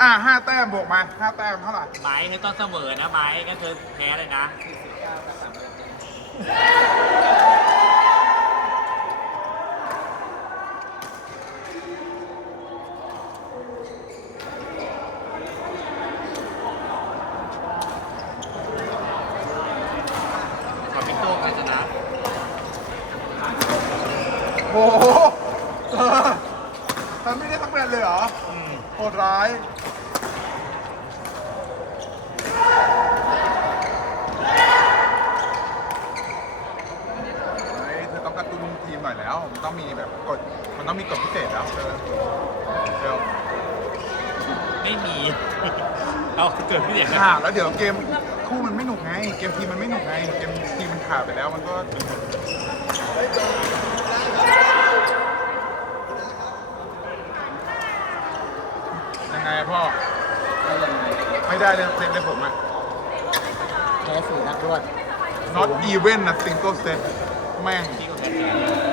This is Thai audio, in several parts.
อ่าห้าแต้มบวกมาห้าแต้มเท่าไหร่ไม้เธอต้องเสมอนะไม้ก็คือแพ้เลยนะ ขอพิกโต้ใครชนะ โอ้โหเออทำไม่ได้สักแมตช์เลยเหรอ อืม โหดร้าย เฮ้ยเธอต้องกระตุ้นทีมหน่อยแล้ว มัน ต้องมีแบบกฎมันต้องมีกฎพิเศษแล้วเธอเดี๋ยวไม่มี เอาเกิดพี่เด็กขาดแล้วเดี๋ยวเกมคู่มันไม่หนุกไง เกมทีมมันไม่หนุกไง เกมทีมมันขาดไปแล้วมันก็ยังไงพ่อไม่ได้เลยเซตเลยผมอะ แพ้สี่นัดรวด not even นะ single set แม่งพี่ก็แพ้แพ้ใช่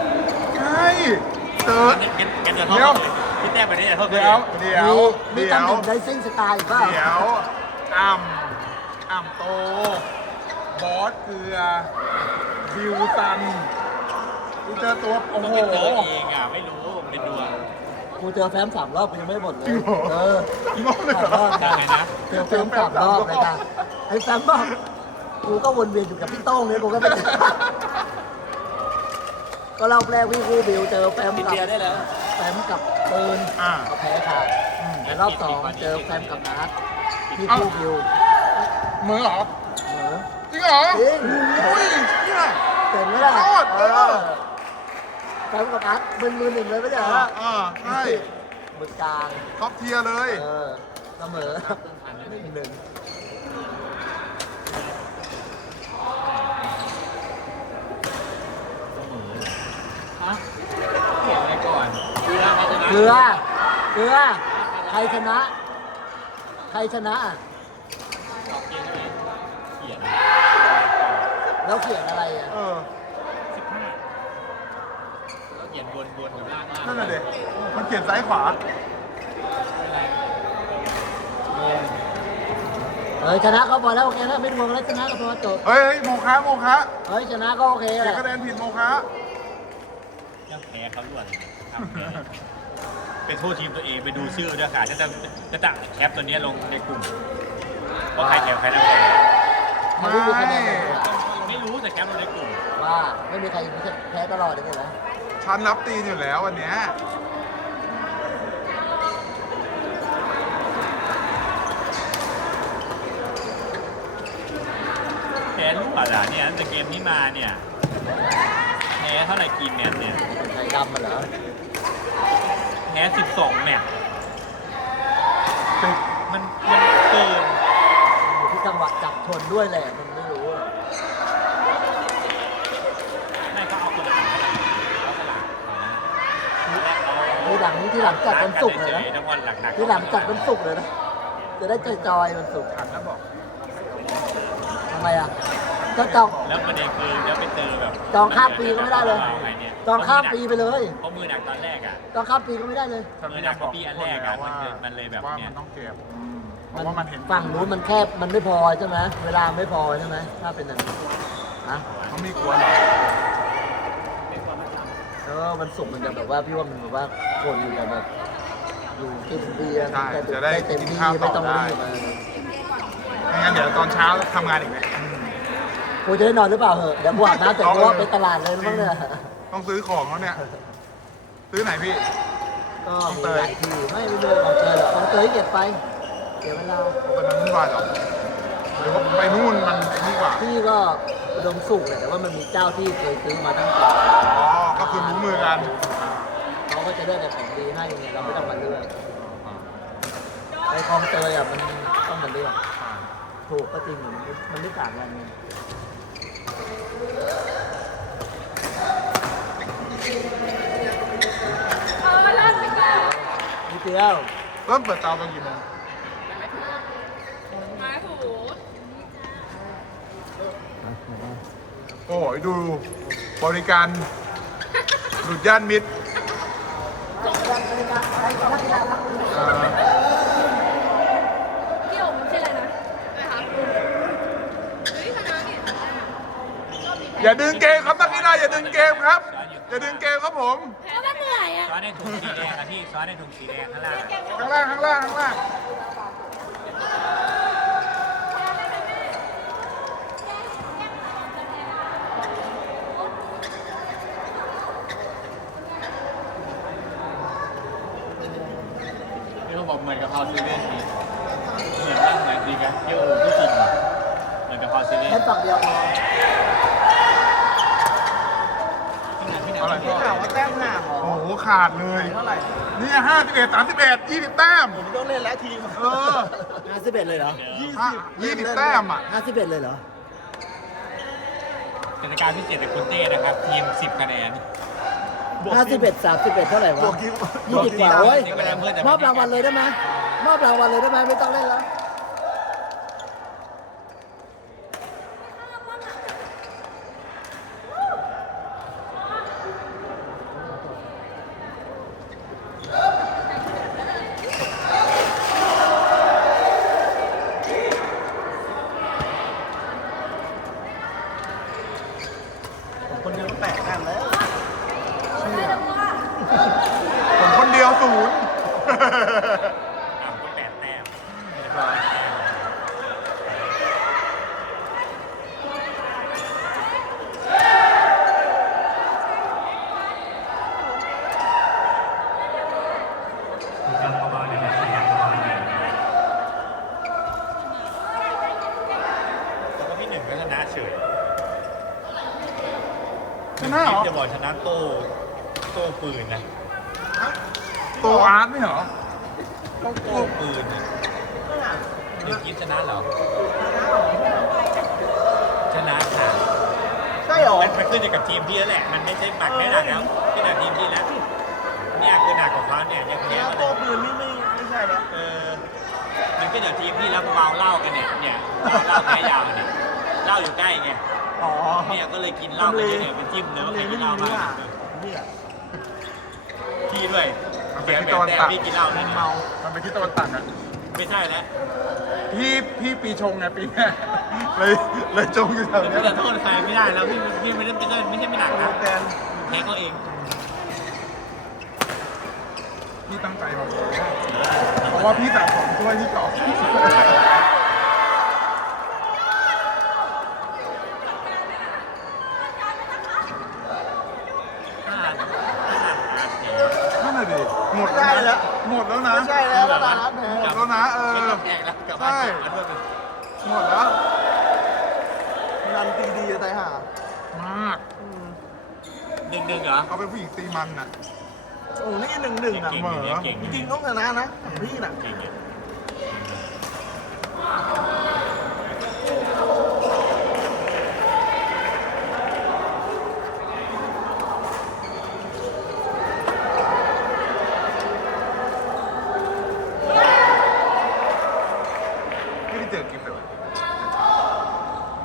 เติร์ดงั้นงั้นเดี๋ยวเดี๋ยวเท่าเลยพี่แต้มไปได้เท่าเดี๋ยว เดี๋ยว มีเดี๋ยตำแหวน่งไดซิ่งสไตล์เปล่าเดี๋ยวอ่ำอ่ำโต บอสเกลือบิวตันกูเจอตัว โอ้ต้องโห ไปเจอเองอะ ไม่รู้เป็นดวงกูเจอแฟ้มสามรอบกูยังไม่หมดเลยจริงเหรอเอองงเลยเหรอ สามรอบได้ไงนะเจอแฟ้มสามรอบเลยจ้ะไอ้แฟ้มบอกกูก็วนเวียนอยู่กับพี่โต้งเนี่ยกูก็ไม่ได้ ก็รอบแรกพี่คู่บิวเจอแฟ้มพี่กับเดียได้แล้ว แฟ้มกับเปินอ่าก็แพ้ขาดอืมแต่รอบสองเจอแฟ้มกับอาร์ตพี่เอ้าคู่บิวมือเหรอ เหมือจริงเหรอจริงโอ้ยเนี่ยเจ๋งไหมล่ะโคตรเออแฟ้มกับอาร์ตเป็นมือหนึ่งเลยไม่ใช่อ่าเหรออ่าใช่มือกลางท็อปเทียร์เลย เออเสมอหนึ่งหนึ่ง ฮะเขียนอะไรก่อนเรือใครชนะ เกลือ เกลือ ใครชนะ ใครชนะออกเขียนใช่ไหมเขียนแล้วเขียนอะไรอะ เออสิบห้าแล้วเขียนบนบนกับล่างล่างนั่นน่ะเด็กมันเขียนซ้ายขวาเออชนะก็พอแล้วโอเคแล้วไม่รวมแล้วชนะก็พอจบเฮ้ยเฮ้ยโมคะโมคะเฮ้ยชนะก็โอเคเสีแหยละ คะแนนผิดโมคะ ยังแพ้เขาล้วนทำแพ้ เป็นโทษทีมตัวเองไปดูชื่อด้วยค่ะจะจะจะจะแคปตัวนี้ลงในกลุ่มว่าใครแพ้ใครได้แพ้มันไม่มีคะแนนเลยอะไม่รู้แต่แคปลงในกลุ่มว่าไม่มีใครแพ้ตลอดเลยนะฉันรับตีนอยู่แล้ววันเนี้ยแพ้ลูกอะเนี่ยแต่เกมนี้มาเนี่ยแพ้เท่าไหร่กี่แมตช์เนี่ยใครดำมันเหรอ แพ้12แมตช์มันมันเกินอยู่ที่จังหวะจับชนด้วยแหละมันไม่รู้อะไม่ก็เอาคนละอันเอาสลากเอาทีหลังที่หลังจัดวันศุกร์เลยนะทั้งวันหลักๆที่หลังจัดวันศุกร์เลยนะ จะได้จอยๆวันศุกร์ขันแล้วบอกทำไมอะก็จองแล้วประเด็นคือแล้วไปเจอแบบจองข้ามปีก็ไม่ได้เลย อาไนี่จองข้ามปีไปเลย เพราะมือหนักตอนแรกอะจองข้ามปีก็ไม่ได้เลยฉันพยายามบอกทุกคนแล้วว่ามันเลยแบบว่าเนี่ยมันต้องเก็บอืมเพราะว่ามันเห็นฝั่งนู้นมันแคบมันไม่พอใช่ไหมเวลาไม่พอใช่ไหมถ้าเป็นอย่างนี้นะเขามีกลัวเหรอเออมันสุกร์มันจะแบบว่าพี่ว่ามันแบบว่าคนอยู่แต่แบบอยู่กินเบียร์ใช่แต่จะได้เต็มกินที่ข้าวไม่ต่ต้อองได้ รีบเออไม่งั้นเดี๋ยวตอนเช้าทำงานอีกไหมอืมกูจะได้นอนหรือเปล่าเหอะเดี๋ยวกูอาบน้ำเสร็จกูว่าไปตลาดเลยมั้งเนี่ย ต้องซื้อของเขาเนี่ย ซื้อไหนพี่ ก็มีหลายที่ไม่ไม่เลยของเจอหรอกของเตยเก็บไปเก็บเวลาไปมันวุ่นวายเหรอหรือว่าไปนู่นมันไอ้นี่กว่า ที่ก็อุดมสุขแหละแต่ว่ามันมีเจ้าที่เคยซื้อมาตั้งแต่อ๋อ ก็คือรู้มือกัน เขาก็จะเลือกแต่ของดีให้ไงเราไม่ต้องมาเลือกไอ้คลองเตยอะมันต้องมาเลือกถูกก็จริงอยู่มันไม่มันไม่ต่างกันไง นิดเดียวเริ่มเปิดเตาตอนกี่โมงไม้ถูโอ้ยดูบริการหลุดย่านมิดเกี่ยวมันชื่ออะไรนะอย่อย่าดึงเกมครับนักกีฬาอย่าดึงเกมครับ อย่าดึงเกมครับผมแล้วมันเหนื่อยอะซ้อนในถุงสีแดงอะพี่ซ้อนในถุงสีแดงข้างล่างข้างล่างข้างล่างข้างล่างนี่เขาบอกเหมือนกับพาวซีเว่นนี่เหมือนนั่งไหนดีกันที่โอ้ที่จริงเหมือนกับพาวซีเว่นแค่ฝั่งเดียวพอ เท่าไหร่พ่อ ข่า วว่าแต้มห่างเหรอโอ้โหขาดเลย เท่าไหร่ นี่ห้าสิบเอ็ดสามสิบเอ็ดยี่สิบแต้ม ผมต้องเล่นแล้วทีมเออห้าสิบเอ็ดเลยเหรอยี่สิบยี่สิบแต้มอะห้าสิบเอ็ดเลยเหรอกิจการพิเศษจากคุณเต้นะครับทีม10คะแนนห้าสิบเอ็ดสามสิบเอ็ดเท่าไหร่วะยี่สิบกว่าโอ้ย10คะแนนเพื่อนแต่มอบรางวัลเลยได้ไหมมอบรางวัลเลยได้ไหมไม่ต้องเล่นแล้ว คนเดียวก็แปดแต้มแล้ว ผมคนเดียวศูนย์ อ่ำก็แปดแต้มแล้วก็พี่หนึ่งก็ชนะเฉย ชนะเหรอ จะบอกชนะโต้โต้ ปืนนะตัวอาร์ตไม่เหรอโต้ปืนนะเด็กกิฟชนะเหรอ ชนะค่ะใช่เหรอ มันมันขึ้นอยู่กับทีมพี่แล้วแหละ มันไม่ใช่หมักแค่หนักแล้วที่หนักทีมพี่แล้วเนี่ยคือหนักกว่าเขาเนี่ยยังแพ้มาเลตัวยปืนนี่ไม่ไม่ใช่แล้วเออ มันขึ้นอยู่กับทีมพี่แล้วเมาเหล้ากันเนี่ย เนี่ยเมาเหล้าแพ้ยาวเนี่ยเหล้าอยู่ใกล้ไง อ๋อ เนี่ยก็เลยกินเหล้ากันเยอะๆเป็นจิ้มเนื้อใครกินเหล้ามาเนี่ย พี่ด้วยมันแกเป็นที่แบตะบวันแต่ตกพี่กินเหล้าเนี่ยเมามันเป็นที่ตะวันตกอะ ไม่ใช่แล้วพี่พี่ปีชงไงปีเนี้ยเลยเลยจงอยู่แถวพี่เนี้ยจะโทษใครไม่ได้แล้วพี่พี่ไม่ได้ไม่ได้ไม่ใช่ไม่หนักนะแกนแพ้เขาเองพี่ตั้งใจมาเพราะว่าพี่สะสมช่วยที่ก่อน ห้าห้าหาเสีย นั่นน่ะดิหมดแล้วนะหมดแล้วนะ ไม่ใช่แล้วตลาดนัดแพ้ หมดแล้วนะเออ ไม่ต้องแข่งแล้ว กลับบ้านใช่กลับบ้านหมดแล้วงานตีดีจะตายห่ามากหนึ่งหนึ่งเหรอ เขาเป็นผู้หญิงตีมันน่ะโอ้นี่หนึ่งหนึ่งอะเก่งเหรอเก่ง จริงๆต้องชนะนะของพี่น่ะ เก่งเนี่ย ไม่ได้เจอกิฟต์เลยวะ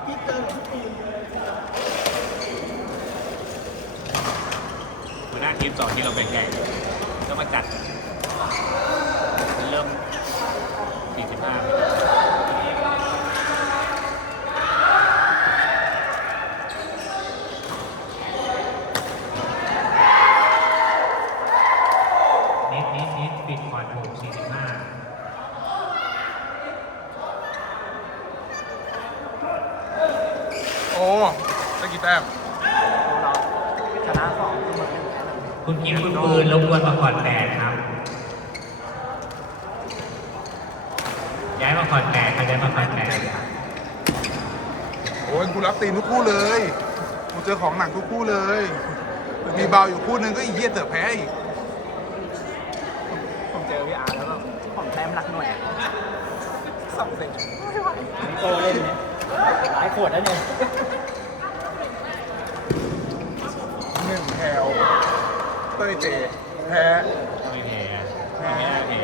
พี่เติม หัวหน้าทีมสองที่เราเป็นไงก็มาจัดเริ่ม 45 นิดนิดนิดปิดก่อนถูก45 โอ้ได้กี่แต้ม เราชนะสองเสมอหนึ่งแพ้หนึ่ง คุณกินคุณปืนรบกวนมาขอนแปดครับ ย้ายมาขอนแปดใครได้มาขอนแปด โอ้ยกูรับตีนทุกคู่เลยกูเจอ ของหนักทุกคู่เลย มีเบาอยู่คู่นึงก็อีเหี้ยเต๋อแพ้อีก ผมเจอพี่อาร์แล้วก็ของแต้มหนักหน่อยสองเซนโตเล่นเนี่ยหลายขวดแล้วเนี่ยหนึ่งแถวเต้ยเตะแพ้ไม่แพ้ไม่แพ้แพ้หนึ่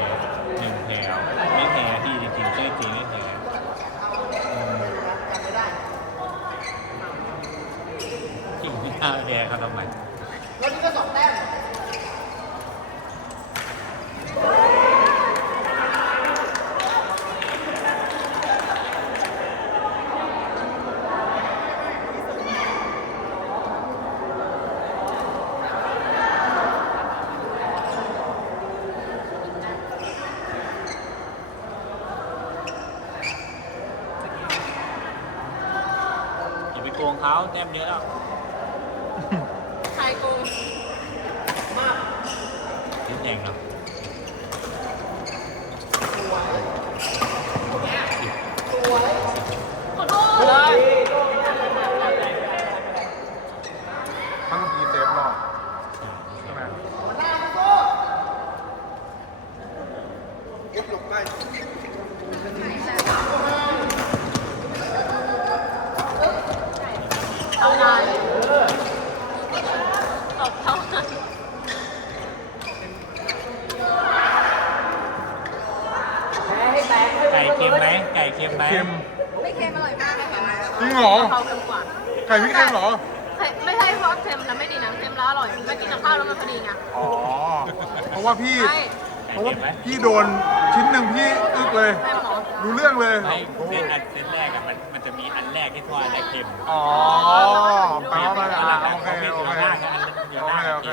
อ่าโอเคครับทำใหม่รถนี่ก็สองแต้มอย่ไปโกงเขาแต้มเดียวแล้ว พราะว่าพี่ใช่เพราะว่าพี่โดนชิ้นหนึ่งพี่อึกเลยแม่หมอรู้เรื่องเลยไม่เส้นอันเส้นแรกอะมันมันจะมีอันแรกที่ทอดอันแรกเค็มอ๋อแปลว่ามันอะโอเคโอเคหน้ากันอันเดียวโอหน้าเคโอเค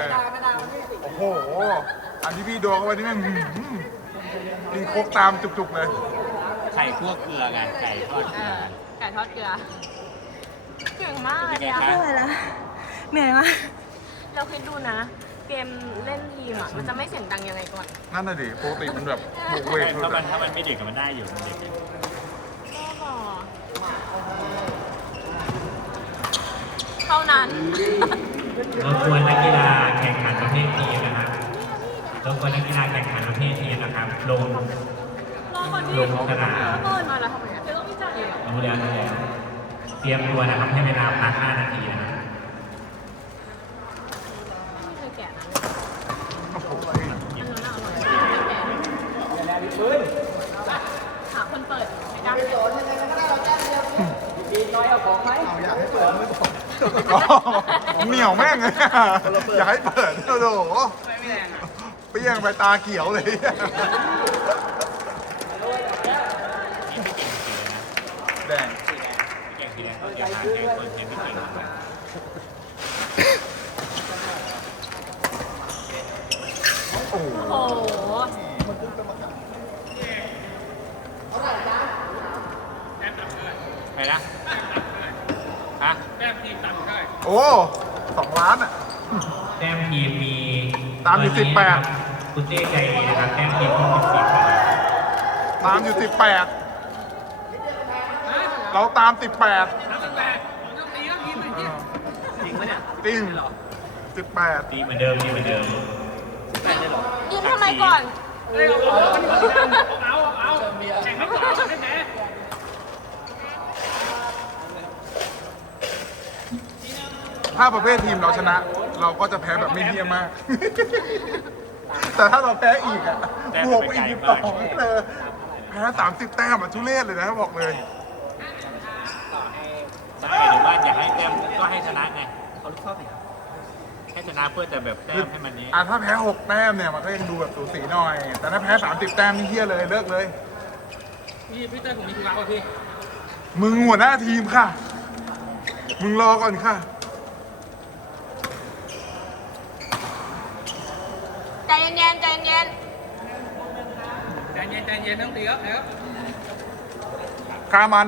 โอ้โหอันที่พี่โดนเข้าไปนี่แม่งหืมกินโคกตามจุกๆเลยไข่คั่วเกลือไงไก่ทอดเกเอลืออไก่ทอดเกลือเก่งมากเลเป็นยไงอะคะเหนื่อยแล้วเหนื่อยมากเราคิดดูนะ เกมเล่นทีมอะมันจะไม่เสียงดังยังไงก่อนนั่นน่ะดิปกติมันแบบบุกเวกถ้ามันถ้ามันไม่เด็กกับมันได้อยู่มันเด็กอยู่ก็บอกเท่านั้นรบกวนนักกีฬาแข่งขันประเภททีมนะครับรบกวนนักกีฬาแข่งขันประเภททีมนะครับ ลง รอก่อนดิลงสนาม เปิดมาแล้วทำไมอะเดี๋ยวต้องวิจารณ์อีกเหรอรู้แล้วรู้แล้วเตรียมตัวนะครับให้เวลาพัก5นาทีนะครับ ไม่เคยแกะนะ โอ้โห อันนั้นน่ะอร่อยไม่เคยแกะหาคนเปิดไม่ได้ เหนียวแม่งเลยอยากให้เปิดโอ้โหเปี้ยงไปตาเขียวเลยนี่ไม่เก่งสีเลยนะแดงไม่เก่งสีแดงเขาเกี่ยวหางแดงคนเห็นไม่เก่งเลยโอ้โหโอ้โหไปนะฮะโอ้สอง ล้านอะ แต้มทีมมีตามอยู่วันนี้18นะครับคุณเต้ใจดีนะครับแต้มทีมที่14คะแนนตามอยู่สิบแปดเราตามสิบแปดจริงไหมเนี่ยจริงสิบแปดดีเหมือนเดิมดีเหมือนเดิมยิ้มทำไมก่อน ถ้าประเภททีมเราชนะ เราก็จะแพ้แบบไม่เฮี้ยมาก แต่ถ้าเราแพ้อีกอะบวกไปอีกสิบสองเลยแพ้สามสิบแต้มอะทุเรศเลยนะบอกเลยใช่หรือว่าอยากให้แต้มก็ให้ชนะไงเขาลูกชอบให้ชนะเพื่อจะแบบแต้มให้มันนี้อะถ้าแพ้หกแต้มเนี่ยมันก็ยังดูแบบสูสีหน่อย แต่ถ้าแพ้สามสิบแต้มนี่เฮี้ยเลยเลิกเลยพี่พี่เต้ยผมมีธุระว่ะพี่มึงหัวหน้าทีมค่ะ มึงรอก่อนค่ะ ใจเย็นๆใจเย็น ใจ เย็นๆนต้องตีครับนะครับคามัน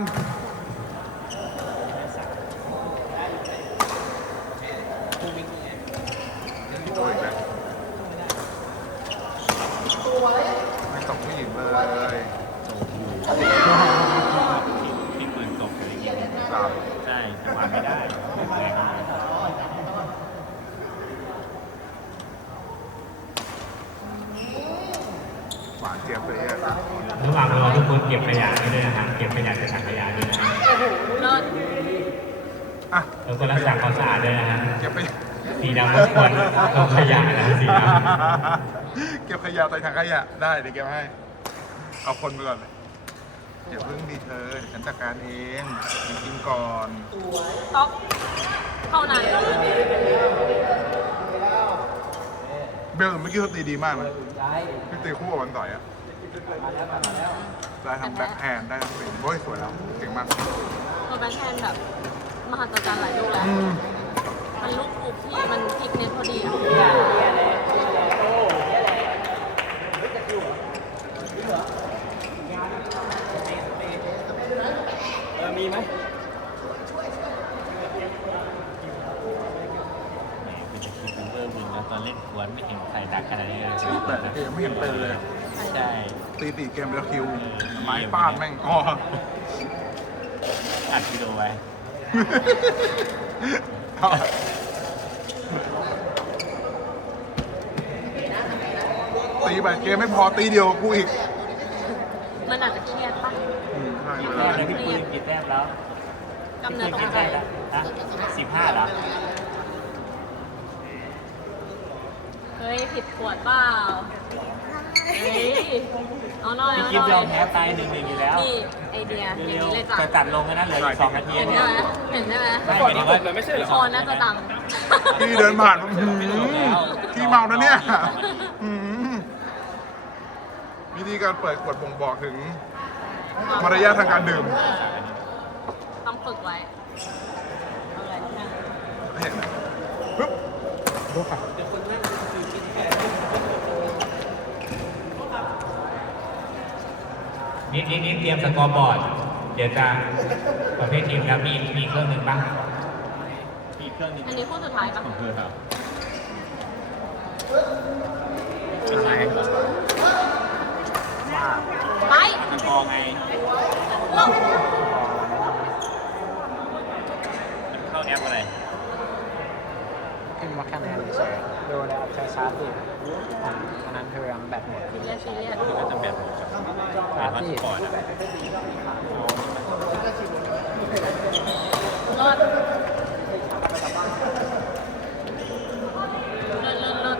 ไม่ตกผู้หญิงเลย ที่ปืนตกอะไรอย่างเงี้ย ครับ ใช่จังหวะไม่ได้แรงมาก หวานเจี๊ยบเลยอะ ระหว่างรอทุกคนเก็บขยะให้ด้วยนะครับ เก็บขยะจากถังขยะด้วยนะครับๆเลิศอะแล้วก็รักษาความสะอาดด้วยนะฮะเก็บไปสีดำรบกวนเอาขยะนะสีดเก็บขยะใส่ถังขยะได้เดี๋ยวเก็บให้ เอาคนไปก่อนเลยอย่าเพิ่งดีเธอเดี๋ยวฉันจัดการเองกินก่อนต๊อกเท่านั้นเบลเมื่อกี้เขาตีดีมากเลยพี่ตีคู่กับวันต่อยอะ ได้ทำแบ็คแฮนด์ได้ทั้สวิงโอ้ยสวยแล้วเก่งมาก ตัวแบ็คแทนแบบมหัศจรรย์หลายลูกแล้วมันลูกปุกที่มันคลิกเน้ตพอดีเออมีไหมแคุณจะคิดเป็นเบอร์วินแล้ตอนเล่นกวนไม่เห็นใครดักขนาดนี้เลยแต่ไม่เห็นเป็นเลย ใช่ ตีตีเกมเดียวคิว ไม้ฟาดแม่งอ๋ออัดวิดีโอไว้ เอาตีไปเกมไม่พอตีเดียวกับกูอีกมันอาจจะเครียดปะอืมใช่กี่เวแต้ลามแล้วพี่ปุ้ยกี่แต้มแล้วกำเนิดตกกี่ใจแต้มแล้วนะสิบห้าเหรอเฮ้ยผิดขวดเปล่า เฮ้ยเอาหน่อยพี่เอากิฟต์หยน่ออยมแพ้ตายหนึ่งหนึ่งอยู่แล้วนี่ไอเดียอย่างเร็วนี้เลยๆจ้ะแต่ตัดลงกันนะเหลืออีกสองนาทีเห็นเนี่ใช่ยไหมเห็นใช่ไหมไม่หมายถึงว่าคอน่าจะดังพี่เดินผ่านอื้อหือพี่เมานะเนี่ยอื้อหือวิธีการเปิดขวดบ่งบอกถึงมารยาททางการดื่มต้องฝึกไว้เอาเลยนะ เห็นไหมปึ๊บดูค่ะ นิดนิดนิดเตรียมสกอร์บอร์ด เดี๋ยวจะประเภททีมแล้วมีมีเครื่องหนึ่งบ้างมีเครื่องนึงอันนี้คู่สุดท้ายปะของเธอครับเป็นไรไปตะกอไงเข้าแอปอะไรขึ้นมาคะแนนเฉยๆดูแล้วใช้ชาร์จ ดิอันนั้นคือยังแบตหมดซีเรียสซีเรียสที่ว่าจะแบบหมดกับแบบว่าสปอร์ตอะ เลิศเลิศเลิศเลิศ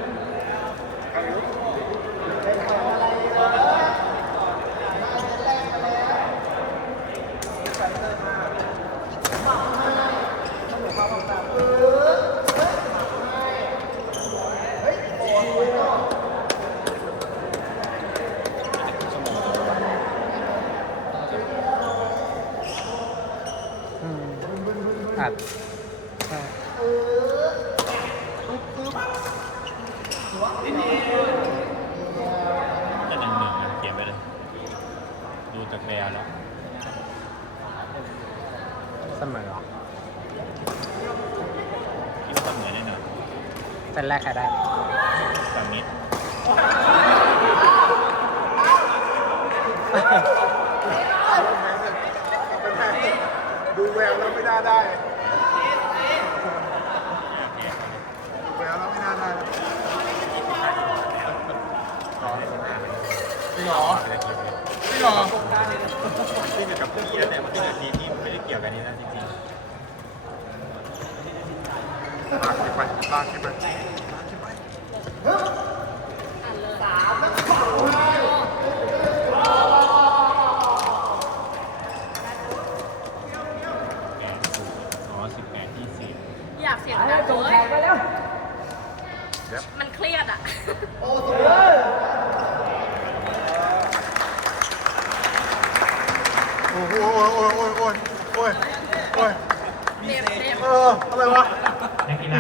อัด จะหนึ่งหนึ่งนะเขียนไปเลย ดูจากแววแล้ว เสมอ คิดว่าเหมือนแน่นอน เส้น แรกใครได้แบบนี้ดูแววแล้วไม่น่าได้ดูแววแล้วไม่น่าได้จริงเหรอจริงเหรอขึ้นอยู่กับพี่แล้วแต่มันขึ้นกับทีมที่ไม่ได้เกี่ยวกันนี่นะจริงลากขึ้นไปลากขึ้นไป